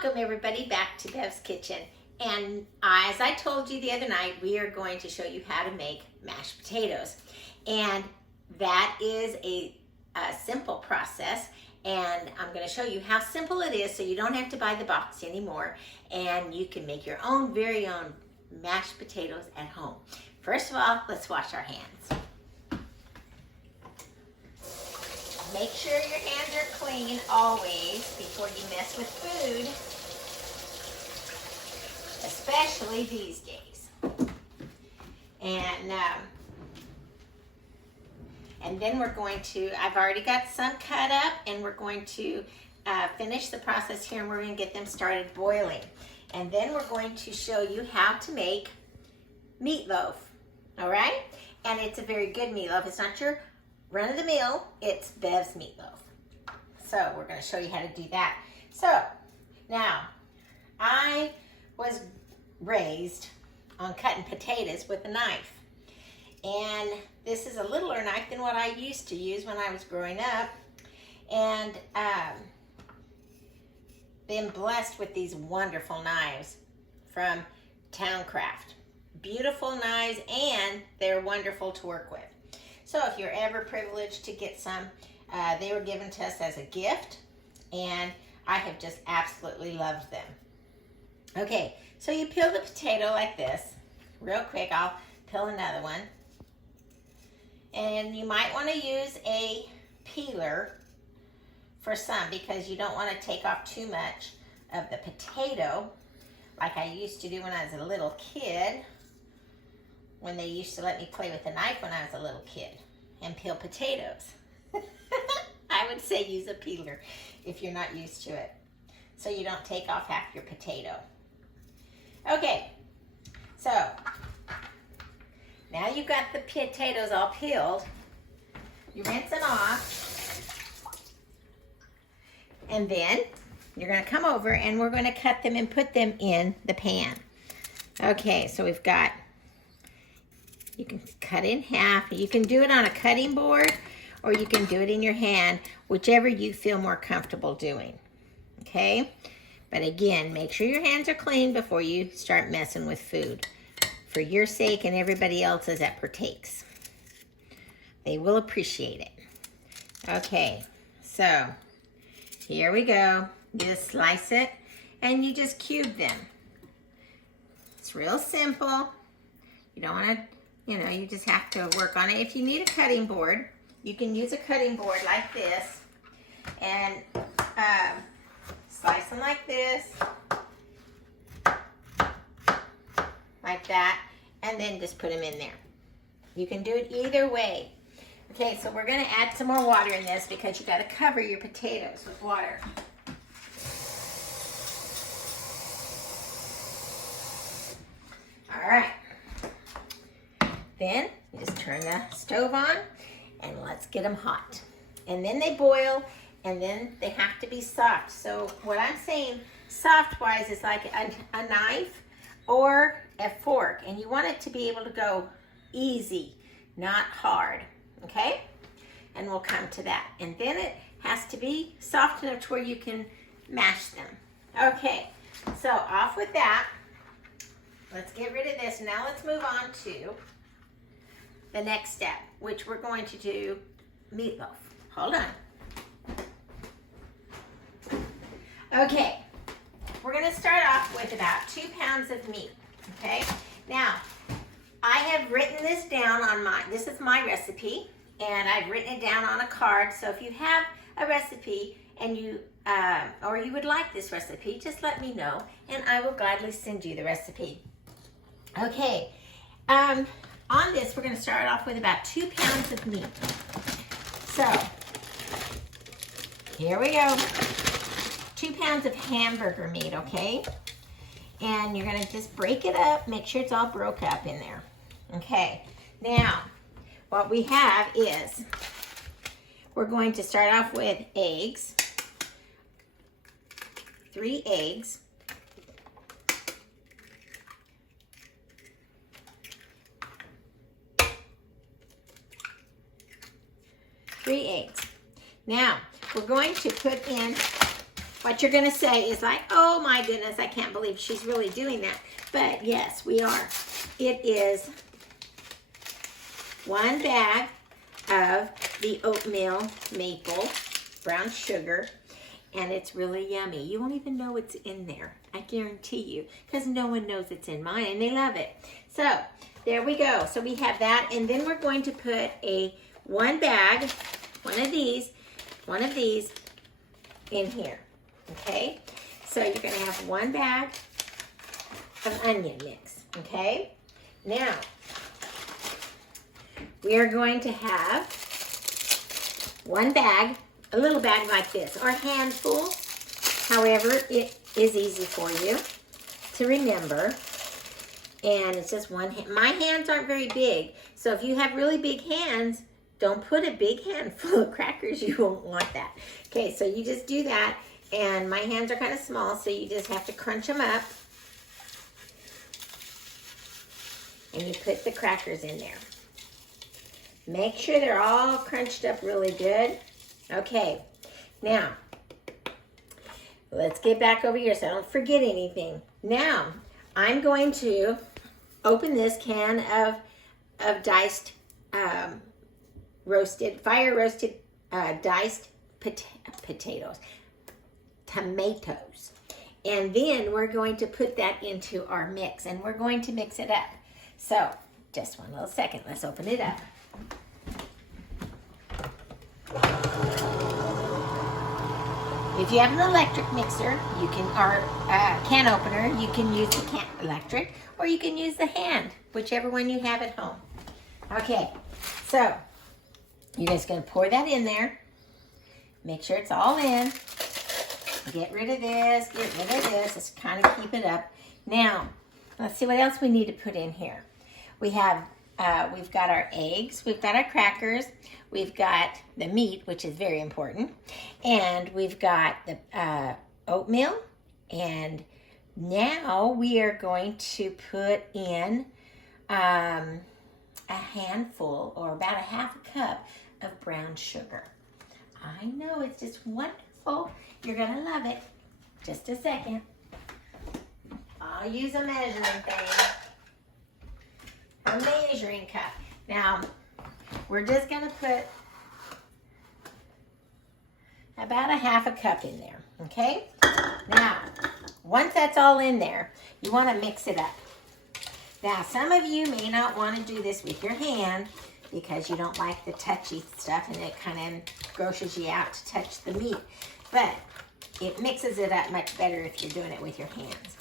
Welcome everybody back to Bev's Kitchen. And as I told you the other night, we are going to show you how to make mashed potatoes. And that is a simple process. And I'm going to show you how simple it is so you don't have to buy the box anymore. And you can make your own, very own mashed potatoes at home. First of all, let's wash our hands. Make sure your hands are clean always before you mess with food, especially these days. And then we're going to, I've already got some cut up, and we're going to finish the process here, and we're going to get them started boiling. And then we're going to show you how to make meatloaf, all right? And it's a very good meatloaf. It's not your run-of-the-mill, it's Bev's meatloaf. So we're going to show you how to do that. So now, I was raised on cutting potatoes with a knife. And this is a littler knife than what I used to use when I was growing up. And been blessed with these wonderful knives from Towncraft. Beautiful knives, and they're wonderful to work with. So if you're ever privileged to get some, they were given to us as a gift, and I have just absolutely loved them. Okay, so you peel the potato like this. Real quick, I'll peel another one. And you might want to use a peeler for some, because you don't want to take off too much of the potato like I used to do when I was a little kid, when they used to let me play with a knife when I was a little kid and peel potatoes. I would say use a peeler if you're not used to it, so you don't take off half your potato. Okay, so now you've got the potatoes all peeled. You rinse them off, and then you're going to come over and we're going to cut them and put them in the pan. Okay, so we've got, you can cut in half. You can do it on a cutting board, or you can do it in your hand, whichever you feel more comfortable doing. Okay? But again, make sure your hands are clean before you start messing with food, for your sake and everybody else's that partakes. They will appreciate it. Okay, so here we go. You just slice it and you just cube them. It's real simple. You don't want to, you just have to work on it. If you need a cutting board, you can use a cutting board like this and slice them like this, like that, and then just put them in there. You can do it either way. Okay, so we're going to add some more water in this, because you got to cover your potatoes with water. All right. Then you just turn the stove on and let's get them hot. And then they boil, and then they have to be soft. So what I'm saying soft-wise is like a knife or a fork, and you want it to be able to go easy, not hard, okay? And we'll come to that. And then it has to be soft enough to where you can mash them. Okay, so off with that. Let's get rid of this. Now let's move on to the next step, which we're going to do meatloaf. Hold on. Okay, we're going to start off with about 2 pounds of meat, okay? Now, I have written this down on this is my recipe, and I've written it down on a card. So if you have a recipe and you, or you would like this recipe, just let me know, and I will gladly send you the recipe. Okay, on this, we're going to start off with about 2 pounds of meat. So, here we go. 2 pounds of hamburger meat, okay? And you're going to just break it up. Make sure it's all broke up in there. Okay, now, what we have is, we're going to start off with eggs. 3 eggs. 3 eggs. Now, we're going to put in what you're gonna say is like, oh my goodness, I can't believe she's really doing that. But yes, we are. It is 1 bag of the oatmeal maple brown sugar, and it's really yummy. You won't even know what's in there, I guarantee you, because no one knows it's in mine, and they love it. So there we go. So we have that, and then we're going to put one bag, one of these in here. Okay, so you're going to have 1 bag of onion mix. Okay, now we are going to have 1 bag, a little bag like this, or a handful, however it is easy for you to remember. And it's just 1 hand. My hands aren't very big, so if you have really big hands, don't put a big handful of crackers. You won't want that. Okay, so you just do that. And my hands are kind of small, so you just have to crunch them up. And you put the crackers in there. Make sure they're all crunched up really good. Okay, now, let's get back over here so I don't forget anything. Now, I'm going to open this can of diced, fire-roasted, diced tomatoes. And then we're going to put that into our mix, and we're going to mix it up. So, just one little second. Let's open it up. If you have an electric mixer, you can, or can opener, you can use the can electric, or you can use the hand, whichever one you have at home. Okay, so you're just going to pour that in there. Make sure it's all in. Get rid of this, get rid of this. Just kind of keep it up. Now, let's see what else we need to put in here. We have, we've got our eggs, we've got our crackers, we've got the meat, which is very important, and we've got the oatmeal, and now we are going to put in a handful, or about a half a cup of brown sugar. I know, it's just wonderful. You're gonna love it. Just a second. I'll use a measuring thing. A measuring cup. Now, we're just gonna put about a half a cup in there, okay? Now, once that's all in there, you wanna mix it up. Now, some of you may not wanna do this with your hand because you don't like the touchy stuff and it kind of grosses you out to touch the meat. But it mixes it up much better if you're doing it with your hands.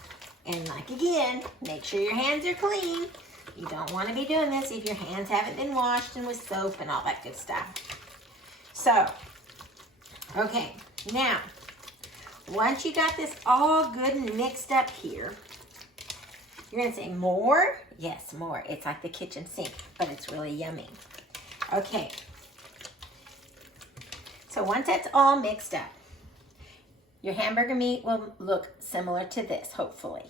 And like again, make sure your hands are clean. You don't want to be doing this if your hands haven't been washed and with soap and all that good stuff. So, okay, now, once you got this all good and mixed up here, you're going to say more? Yes, more. It's like the kitchen sink, but it's really yummy. Okay. So once that's all mixed up, your hamburger meat will look similar to this, hopefully.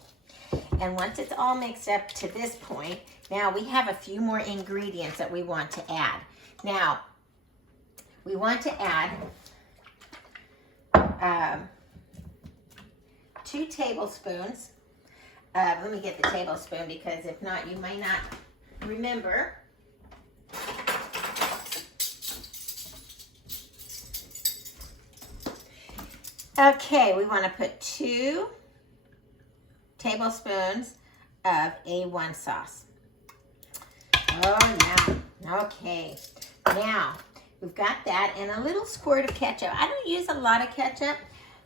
And once it's all mixed up to this point, now we have a few more ingredients that we want to add. Now, we want to add 2 tablespoons. Let me get the tablespoon because if not, you may not remember. Okay, we want to put 2 tablespoons of A1 sauce. Oh, yeah. Okay. Now, we've got that and a little squirt of ketchup. I don't use a lot of ketchup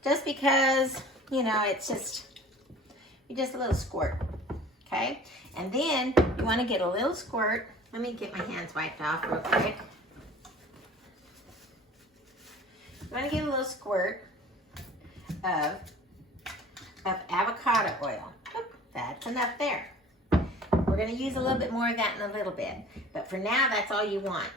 just because, you know, it's just a little squirt. Okay? And then you want to get a little squirt. Let me get my hands wiped off real quick. You want to get a little squirt of avocado oil. Oop, that's enough there. We're going to use a little bit more of that in a little bit. But for now, that's all you want.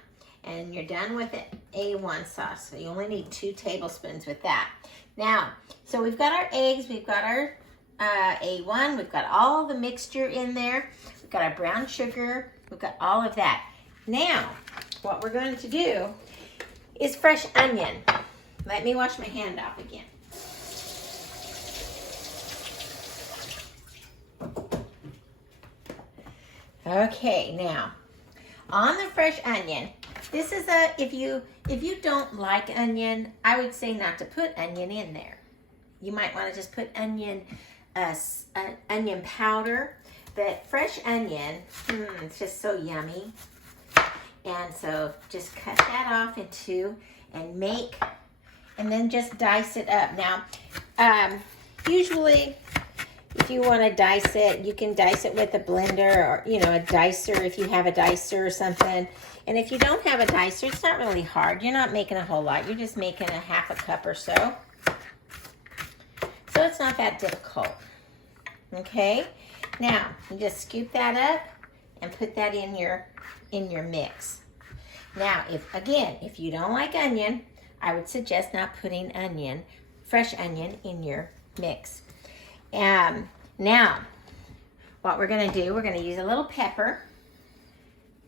And you're done with the A1 sauce. So you only need 2 tablespoons with that. Now, so we've got our eggs. We've got our A1. We've got all the mixture in there. We've got our brown sugar. We've got all of that. Now, what we're going to do is fresh onion. Let me wash my hand off again. Okay, now on the fresh onion, this is if you don't like onion, I would say not to put onion in there. You might want to just put onion onion powder, but fresh onion, it's just so yummy. And so just cut that off in two and then just dice it up. Now, usually if you want to dice it, you can dice it with a blender or, a dicer if you have a dicer or something. And if you don't have a dicer, it's not really hard. You're not making a whole lot. You're just making a half a cup or so. So it's not that difficult. Okay? Now, you just scoop that up and put that in your mix. Now, if you don't like onion, I would suggest not putting fresh onion in your mix. Now, what we're going to do, we're going to use a little pepper,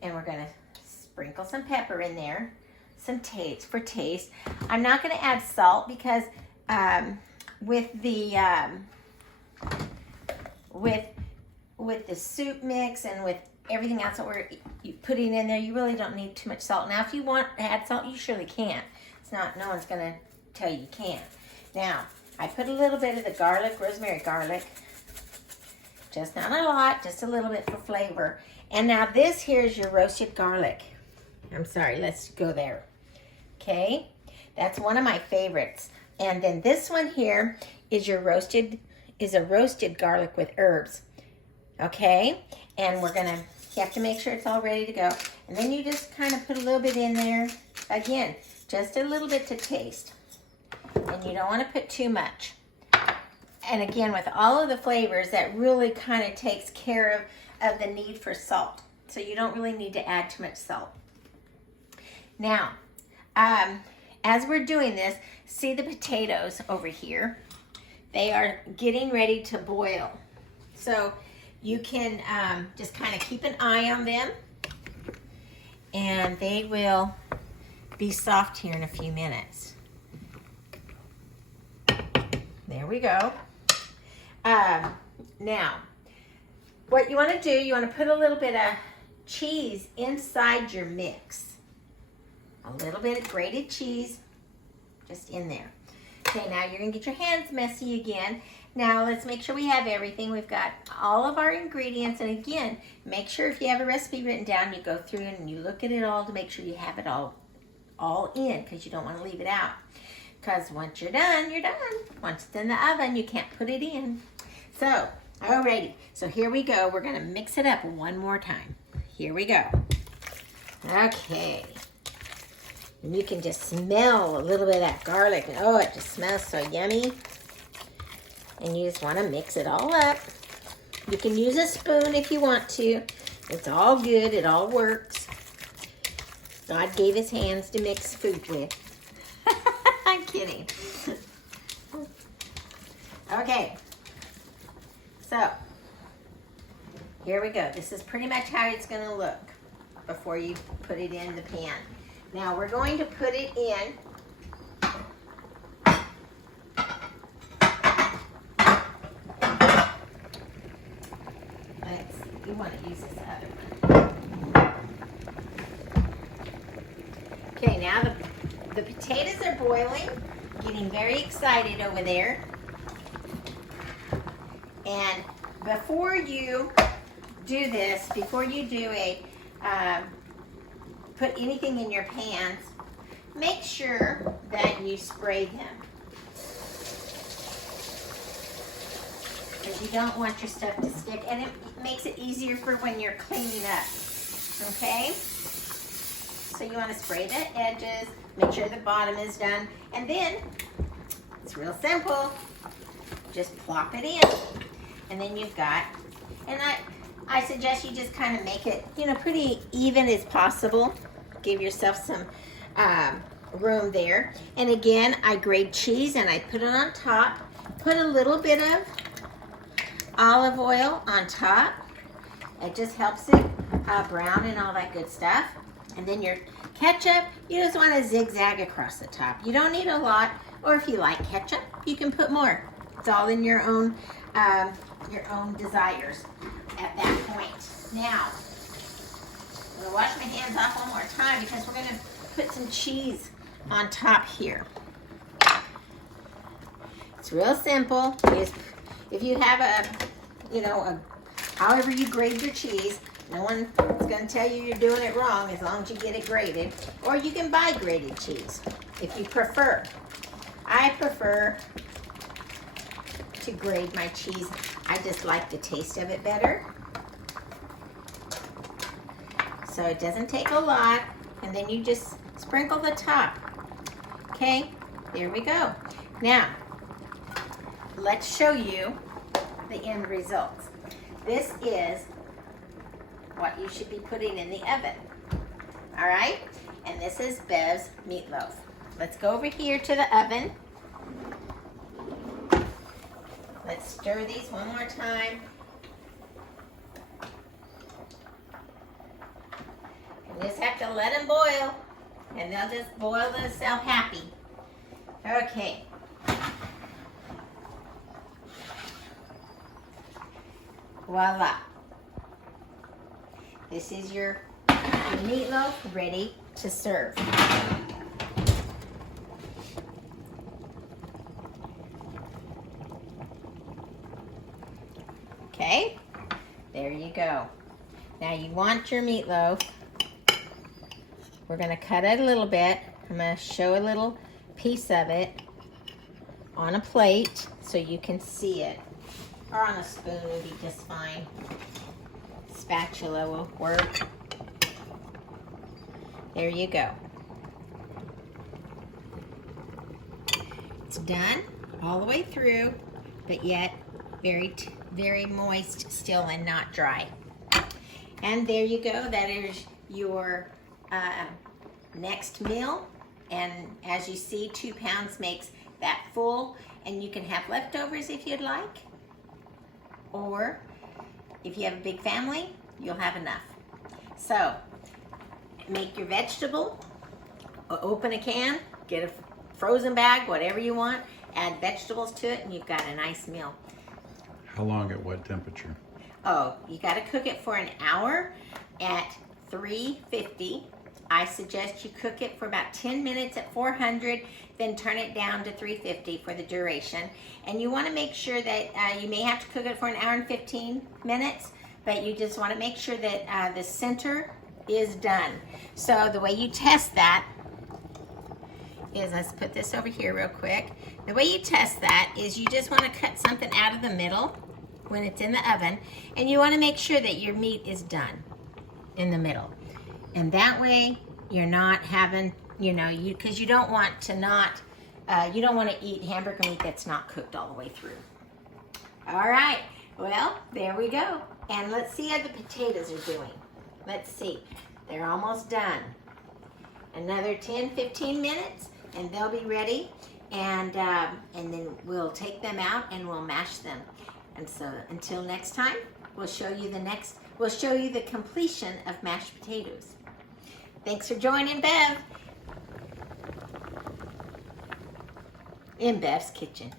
and we're going to sprinkle some pepper in there, some taste for taste. I'm not going to add salt because with the soup mix and with everything else that we're putting in there, you really don't need too much salt. Now, if you want to add salt, you surely can. No one's going to tell you can't. Now, I put a little bit of the garlic, rosemary garlic. Just not a lot, just a little bit for flavor. And now this here is your roasted garlic. I'm sorry, let's go there. Okay, that's one of my favorites. And then this one here is a roasted garlic with herbs. Okay, and you have to make sure it's all ready to go. And then you just kind of put a little bit in there. Again, just a little bit to taste. And you don't want to put too much. And again, with all of the flavors, that really kind of takes care of the need for salt. So you don't really need to add too much salt. Now, as we're doing this, see the potatoes over here? They are getting ready to boil. So you can just kind of keep an eye on them, and they will be soft here in a few minutes. There we go. Now, what you want to do, you want to put a little bit of cheese inside your mix. A little bit of grated cheese just in there. Okay, now you're going to get your hands messy again. Now let's make sure we have everything. We've got all of our ingredients. And again, make sure if you have a recipe written down, you go through and you look at it all to make sure you have it all in, because you don't want to leave it out. Because once you're done, you're done. Once it's in the oven, you can't put it in. So, alrighty. So here we go. We're going to mix it up one more time. Here we go. Okay. And you can just smell a little bit of that garlic. Oh, it just smells so yummy. And you just want to mix it all up. You can use a spoon if you want to. It's all good. It all works. God gave us hands to mix food with. I'm kidding. Okay. So, here we go. This is pretty much how it's going to look before you put it in the pan. Now, we're going to put it in. You want to use this other one. Okay, now the potatoes are boiling, getting very excited over there. And before you do this, before you do put anything in your pans, make sure that you spray them. Because you don't want your stuff to stick, and it makes it easier for when you're cleaning up. Okay? So you want to spray the edges, make sure the bottom is done, and then it's real simple. Just plop it in, and then you've got, and I suggest you just kind of make it, pretty even as possible. Give yourself some room there. And again, I grate cheese and I put it on top. Put a little bit of olive oil on top. It just helps it brown and all that good stuff. And then your ketchup, you just want to zigzag across the top. You don't need a lot, or if you like ketchup, you can put more. It's all in your own desires at that point. Now, I'm gonna wash my hands off one more time because we're gonna put some cheese on top here. It's real simple. If you have however you grade your cheese, no one is gonna tell you you're doing it wrong as long as you get it graded. Or you can buy grated cheese if you prefer. I prefer to grade my cheese. I just like the taste of it better. So it doesn't take a lot, and then you just sprinkle the top. Okay, there we go. Now, let's show you the end results. This is what you should be putting in the oven. All right, and this is Bev's meatloaf. Let's go over here to the oven. Let's stir these one more time. You just have to let them boil, and they'll just boil themselves happy. Okay. Voila. This is your meatloaf ready to serve. Okay, there you go. Now you want your meatloaf. We're gonna cut it a little bit. I'm gonna show a little piece of it on a plate so you can see it. Or on a spoon would be just fine. Spatula will work. There you go. It's done all the way through, but yet very moist still and not dry. And there you go. That is your next meal. And as you see, 2 pounds makes that full, and you can have leftovers if you'd like. Or if you have a big family, you'll have enough. So make your vegetable, open a can, get a frozen bag, whatever you want, add vegetables to it, and you've got a nice meal. How long at what temperature? Oh, you got to cook it for an hour at 350. I suggest you cook it for about 10 minutes at 400, then turn it down to 350 for the duration. And you want to make sure that you may have to cook it for an hour and 15 minutes, but you just want to make sure that the center is done. So the way you test that is, let's put this over here real quick. The way you test that is you just want to cut something out of the middle when it's in the oven, and you want to make sure that your meat is done in the middle. And that way you're not having, because you don't want to you don't want to eat hamburger meat that's not cooked all the way through. All right, well, there we go. And let's see how the potatoes are doing. Let's see, they're almost done. Another 10-15 minutes and they'll be ready, and then we'll take them out and we'll mash them. And so until next time, we'll show you the completion of mashed potatoes. Thanks for joining Bev in Bev's Kitchen.